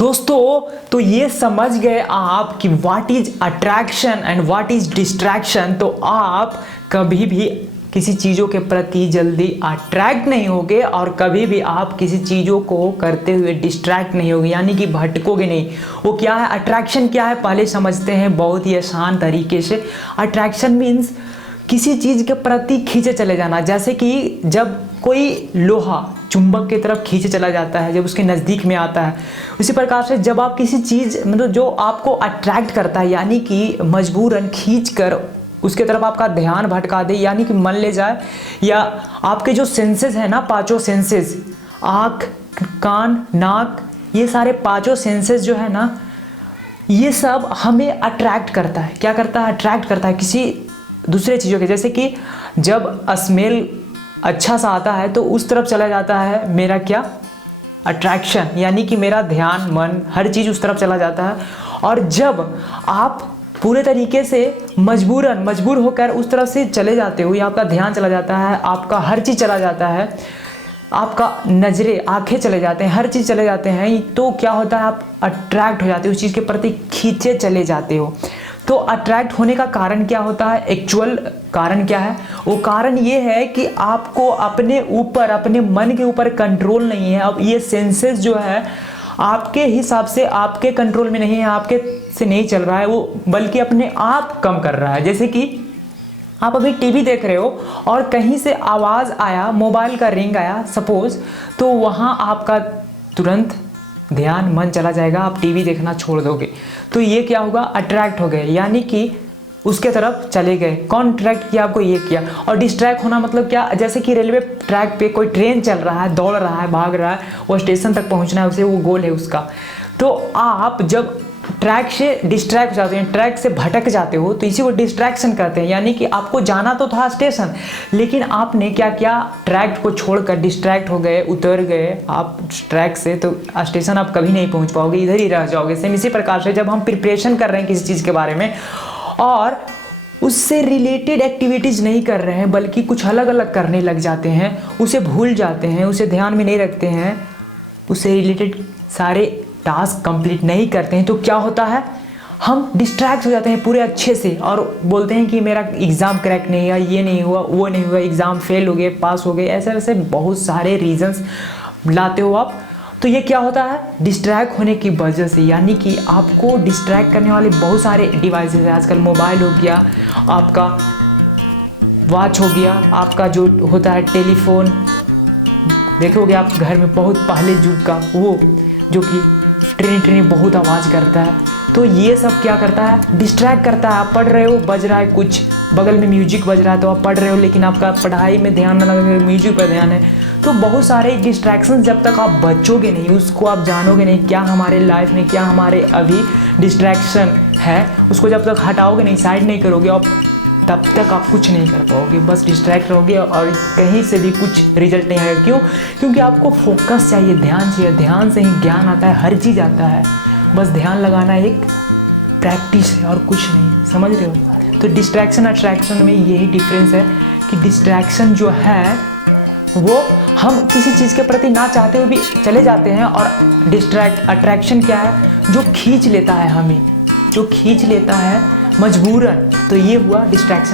दोस्तों, तो ये समझ गए आप कि what is attraction and what is distraction. तो आप कभी भी किसी चीज़ों के प्रति जल्दी अट्रैक्ट नहीं होगे और कभी भी आप किसी चीज़ों को करते हुए डिस्ट्रैक्ट नहीं होगे, यानी कि भटकोगे नहीं। वो क्या है अट्रैक्शन, क्या है पहले समझते हैं बहुत ही आसान तरीके से। अट्रैक्शन मीन्स किसी चीज़ के प्रति खींचे चले जाना, जैसे कि जब कोई लोहा चुंबक की तरफ खींचे चला जाता है, जब उसके नज़दीक में आता है, उसी प्रकार से जब आप किसी चीज़ मतलब जो आपको अट्रैक्ट करता है, यानी कि मजबूरन खींच कर उसके तरफ आपका ध्यान भटका दे, यानी कि मन ले जाए, या आपके जो सेंसेस हैं ना, पांचों सेंसेस, आँख, कान, नाक, ये सारे पांचों सेंसेस जो है ना, ये सब हमें अट्रैक्ट करता है। क्या करता है? अट्रैक्ट करता है किसी दूसरे चीज़ों के। जैसे कि जब स्मेल अच्छा सा आता है तो उस तरफ चला जाता है मेरा क्या अट्रैक्शन, यानी कि मेरा ध्यान, मन, हर चीज़ उस तरफ चला जाता है। और जब आप पूरे तरीके से मजबूर होकर उस तरफ से चले जाते हो, या आपका ध्यान चला जाता है, आपका हर चीज़ चला जाता है, आपका नज़रें, आंखें चले जाते हैं, हर चीज़ चले जाते हैं, तो क्या होता है आप अट्रैक्ट हो जाते हो, उस चीज़ के प्रति खींचे चले जाते हो। तो अट्रैक्ट होने का कारण क्या होता है? एक्चुअल कारण क्या है? वो कारण ये है कि आपको अपने ऊपर, अपने मन के ऊपर कंट्रोल नहीं है। अब ये सेंसेस जो है आपके हिसाब से आपके कंट्रोल में नहीं है, आपके से नहीं चल रहा है वो, बल्कि अपने आप कम कर रहा है। जैसे कि आप अभी टीवी देख रहे हो और कहीं से आवाज़ आया, मोबाइल का रिंग आया सपोज, तो वहाँ आपका तुरंत ध्यान, मन चला जाएगा, आप टीवी देखना छोड़ दोगे। तो ये क्या होगा? अट्रैक्ट हो गए, यानी कि उसके तरफ चले गए। कौन अट्रैक्ट किया आपको? ये किया। और डिस्ट्रैक्ट होना मतलब क्या? जैसे कि रेलवे ट्रैक पे कोई ट्रेन चल रहा है, दौड़ रहा है, भाग रहा है, वो स्टेशन तक पहुंचना है उसे, वो गोल है उसका। तो आप जब ट्रैक से डिस्ट्रैक्ट हो जाते हैं, ट्रैक से भटक जाते हो, तो इसी को डिस्ट्रैक्शन कहते हैं। यानी कि आपको जाना तो था स्टेशन, लेकिन आपने क्या किया? ट्रैक को छोड़कर डिस्ट्रैक्ट हो गए, उतर गए आप ट्रैक से, तो स्टेशन आप कभी नहीं पहुंच पाओगे, इधर ही रह जाओगे। सेम इसी प्रकार से जब हम प्रिपरेशन कर रहे हैं किसी चीज़ के बारे में और उससे रिलेटेड एक्टिविटीज़ नहीं कर रहे हैं, बल्कि कुछ अलग अलग करने लग जाते हैं, उसे भूल जाते हैं, उसे ध्यान में नहीं रखते हैं, उससे रिलेटेड सारे टास्क कंप्लीट नहीं करते हैं, तो क्या होता है? हम डिस्ट्रैक्ट हो जाते हैं पूरे अच्छे से और बोलते हैं कि मेरा एग्ज़ाम क्रैक नहीं हुआ, ये नहीं हुआ, वो नहीं हुआ, एग्ज़ाम फेल हो गए, पास हो गए, ऐसे वैसे बहुत सारे रीजंस लाते हो आप। तो ये क्या होता है? डिस्ट्रैक्ट होने की वजह से, यानी कि आपको डिस्ट्रैक्ट करने वाले बहुत सारे डिवाइसेस हैं। आजकल मोबाइल हो गया, आपका वॉच हो गया, आपका जो होता है टेलीफोन, देखोगे आप घर में बहुत पहले युग का, वो जो कि ट्रेन बहुत आवाज़ करता है। तो ये सब क्या करता है? डिस्ट्रैक्ट करता है। आप पढ़ रहे हो, बज रहा है कुछ, बगल में म्यूजिक बज रहा है, तो आप पढ़ रहे हो, लेकिन आपका पढ़ाई में ध्यान न लगे, म्यूजिक पर ध्यान है। तो बहुत सारे डिस्ट्रैक्शन, जब तक आप बचोगे नहीं, उसको आप जानोगे नहीं क्या हमारे लाइफ में, क्या हमारे अभी डिस्ट्रैक्शन है, उसको जब तक हटाओगे नहीं, साइड नहीं करोगे, और तब तक आप कुछ नहीं कर पाओगे, बस डिस्ट्रैक्ट रहोगे और कहीं से भी कुछ रिजल्ट नहीं आएगा। क्यों? क्योंकि आपको फोकस चाहिए, ध्यान चाहिए, ध्यान से ही ज्ञान आता है, हर चीज़ आता है। बस ध्यान लगाना एक प्रैक्टिस है और कुछ नहीं, समझ रहे हो? तो डिस्ट्रैक्शन अट्रैक्शन में यही डिफरेंस है कि डिस्ट्रैक्शन जो है वो हम किसी चीज़ के प्रति ना चाहते हुए भी चले जाते हैं, और अट्रैक्शन क्या है? जो खींच लेता है हमें, जो खींच लेता है मजबूरन। तो ये हुआ डिस्ट्रैक्शन।